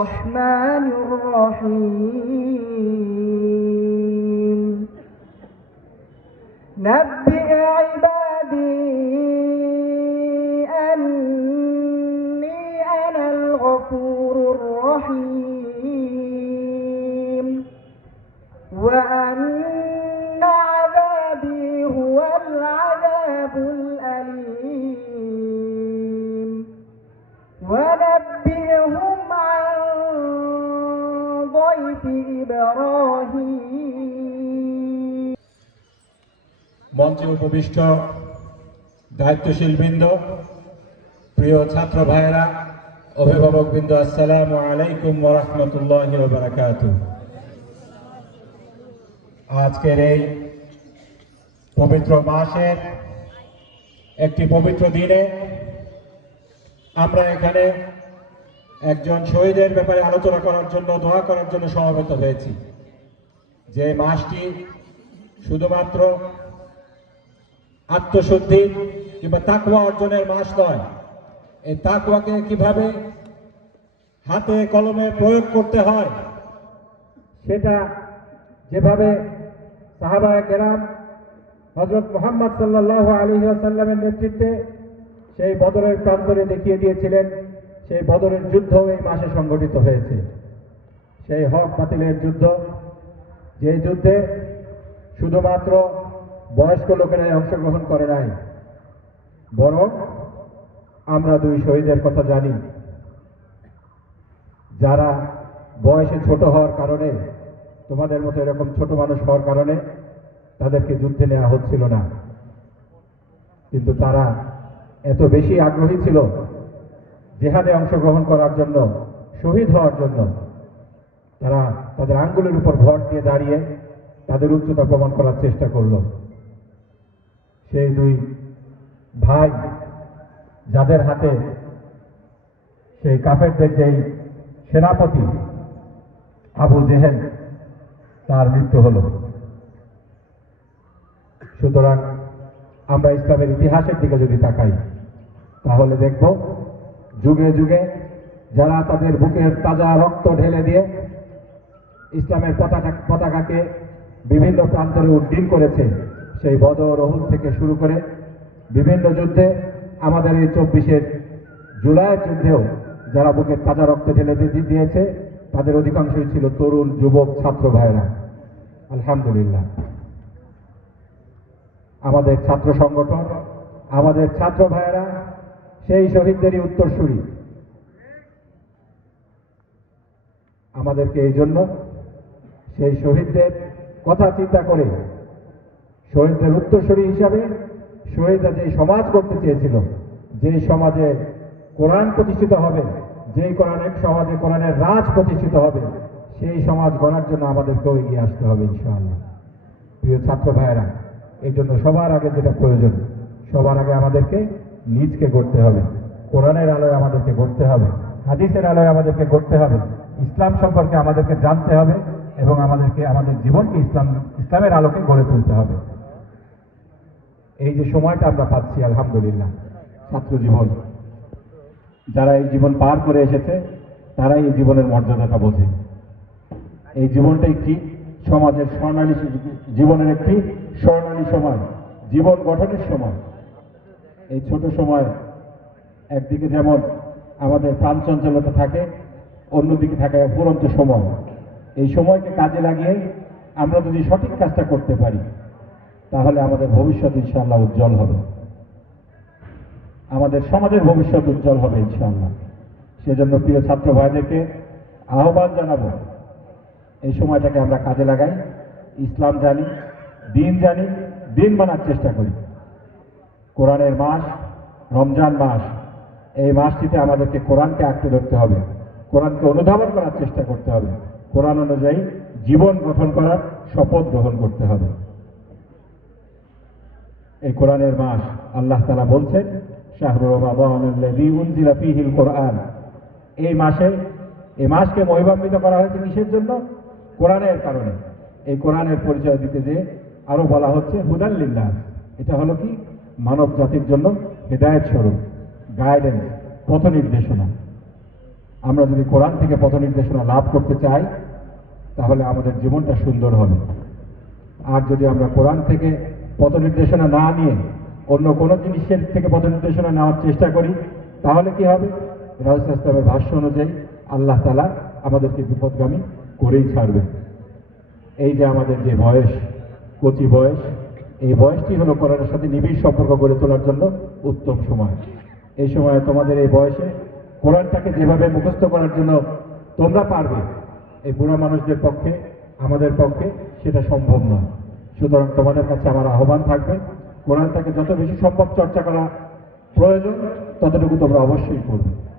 الرحمن الرحيم. نبئ عبادي أني أنا الغفور الرحيم. ضيف إبراهيم মঞ্চে উপবিষ্ট দায়িত্বশীল বৃন্দ প্রিয় ছাত্র ভাইয়েরা অভিভাবক বৃন্দ আসসালামু আলাইকুম ওরহমতুল্লাহ বারাকাতু আজকের এই পবিত্র মাসের একটি পবিত্র দিনে আমরা এখানে একজন শহীদের ব্যাপারে আলোচনা করার জন্য, দোয়া করার জন্য সমবেত হয়েছি। যে মাসটি শুধুমাত্র আত্মশুদ্ধি কিংবা তাকুয়া অর্জনের মাস নয়, এই তাকুয়াকে কীভাবে হাতে কলমে প্রয়োগ করতে হয়, সেটা যেভাবে সাহাবায় কেরাম হজরত মোহাম্মদ সাল্লাহ আলী আসাল্লামের নেতৃত্বে সেই বদরের প্রান্তরে দেখিয়ে দিয়েছিলেন সেই বদরের যুদ্ধ এই মাসে সংগঠিত হয়েছে। সেই হক বাতিলের যুদ্ধ যে যুদ্ধে শুধুমাত্র বয়স্ক লোকেরাই অংশগ্রহণ করে নাই, বরং আমরা দুই শহীদের কথা জানি। যারা বয়সে ছোট হওয়ার কারণে, তোমাদের মতো এরকম ছোট মানুষ হওয়ার কারণে তাদেরকে যুদ্ধে নেওয়া হচ্ছিল না। কিন্তু তারা এত বেশি আগ্রহী ছিল জেহাদে অংশগ্রহণ করার জন্য, শহীদ হওয়ার জন্য, তারা তাদের আঙ্গুলের উপর ভর দিয়ে দাঁড়িয়ে তাদের উচ্চতা প্রমাণ করার চেষ্টা করল। সেই দুই ভাই যাদের হাতে সেই কাফেরদের যেই সেনাপতি আবু জেহেল, তার মৃত্যু হল। সুতরাং আমরা ইসলামের ইতিহাসের দিকে যদি তাকাই, তাহলে দেখব যুগে যুগে যারা তাদের বুকের তাজা রক্ত ঢেলে দিয়ে ইসলামের পতাকা পতাকাকে বিভিন্ন প্রান্তরে উড্ডীন করেছে, সেই বদর অহুদ থেকে শুরু করে বিভিন্ন যুদ্ধে আমাদের এই চব্বিশের জুলাইয়ের যুদ্ধেও যারা বুকের তাজা রক্ত ঢেলে দিয়ে- দিয়েছে, তাদের অধিকাংশই ছিল তরুণ যুবক ছাত্র ভাইরা আলহামদুলিল্লাহ। আমাদের ছাত্র সংগঠন, আমাদের ছাত্র ভাইয়েরা সেই শহীদদেরই উত্তরসূরি। আমাদেরকে এই জন্য সেই শহীদদের কথা চিন্তা করে শহীদদের উত্তরসূরি হিসাবে শহীদরা যে সমাজ করতে চেয়েছিল যে সমাজে কোরআন প্রতিষ্ঠিত হবে, যেই কোরআনের সমাজে কোরআনের রাজ প্রতিষ্ঠিত হবে, সেই সমাজ গড়ার জন্য আমাদেরকেও এগিয়ে আসতে হবে ইনশাআল্লাহ। প্রিয় ছাত্র ভাইয়েরা, এই জন্য সবার আগে যেটা প্রয়োজন, সবার আগে আমাদেরকে নিজকে গড়তে হবে। কোরআনের আলোয় আমাদেরকে গড়তে হবে। হাদিসের আলোয় আমাদেরকে গড়তে হবে। ইসলাম সম্পর্কে আমাদেরকে জানতে হবে এবং আমাদেরকে, আমাদের জীবনকে ইসলাম, ইসলামের আলোকে গড়ে তুলতে হবে। এই যে সময়টা আমরা পাচ্ছি, আলহামদুলিল্লাহ। ছাত্র জীবন। যারা এই জীবন পার করে এসেছে, তারাই এই জীবনের মর্যাদাটা বোঝে। এই জীবনটা একটি সমাজের স্বর্ণালী, জীবনের একটি স্বর্ণালী সময়। জীবন গঠনের সময়। এই ছোট সময় একদিকে যেমন আমাদের প্রাণচঞ্চলতা থাকে, অন্যদিকে থাকে ফুরন্ত সময়। এই সময়কে কাজে লাগিয়ে আমরা যদি সঠিক কাজটা করতে পারি, তাহলে আমাদের ভবিষ্যৎ ইনশাআল্লাহ উজ্জ্বল হবে। আমাদের সমাজের ভবিষ্যৎ উজ্জ্বল হবে ইনশাআল্লাহ। সেজন্য প্রিয় ছাত্র ভাইদেরকে আহ্বান জানাব, এই সময়টাকে আমরা কাজে লাগাই, ইসলাম জানি, দিন জানি, দিন মানার চেষ্টা করি। কোরআনের মাস, রমজান মাস, এই মাসটিতে আমাদেরকে কোরআনকে আঁকড়ে ধরতে হবে। কোরআনকে অনুধাবন করার চেষ্টা করতে হবে। কোরআন অনুযায়ী জীবন গঠন করার শপথ গ্রহণ করতে হবে। এই কোরআনের মাস, আল্লাহ তালা বলছেন শাহরুর ফিহিল কোরআন। এই মাসে, এই মাসকে মহিমান্বিত করা হয়েছে কিসের জন্য? কোরআনের কারণে। এই কোরআনের পরিচয় দিতে যে আরও বলা হচ্ছে হুদাল্লিল্লাহ এটা হলো কি? মানব জাতির জন্য হেদায়ত স্বরূপ গাইডেন্স পথ নির্দেশনা আমরা যদি কোরআন থেকে পথ নির্দেশনা লাভ করতে চাই, তাহলে আমাদের জীবনটা সুন্দর হবে। আর যদি আমরা কোরআন থেকে পথ নির্দেশনা না নিয়ে অন্য কোনো জিনিসের থেকে পথ নির্দেশনা নেওয়ার চেষ্টা করি, তাহলে কি হবে? ইসলামের ভাষ্য অনুযায়ী আল্লাহ তালা আমাদেরকে বিপদগামী করেই ছাড়বেন। এই যে আমাদের যে বয়স, কচি বয়স এই বয়সটি হলো কোরআনের সাথে নিবিড় সম্পর্ক গড়ে তোলার জন্য উত্তম সময়। এই সময়ে তোমাদের এই বয়সে কোরআনটাকে যেভাবে মুখস্থ করার জন্য তোমরা পারবে, এই বুড়া মানুষদের পক্ষে, আমাদের পক্ষে সেটা সম্ভব নয়। সুতরাং তোমাদের কাছে আমার আহ্বান থাকবে, কোরআনটাকে যত বেশি সম্ভব চর্চা করা প্রয়োজন, ততটুকু তোমরা অবশ্যই করবে।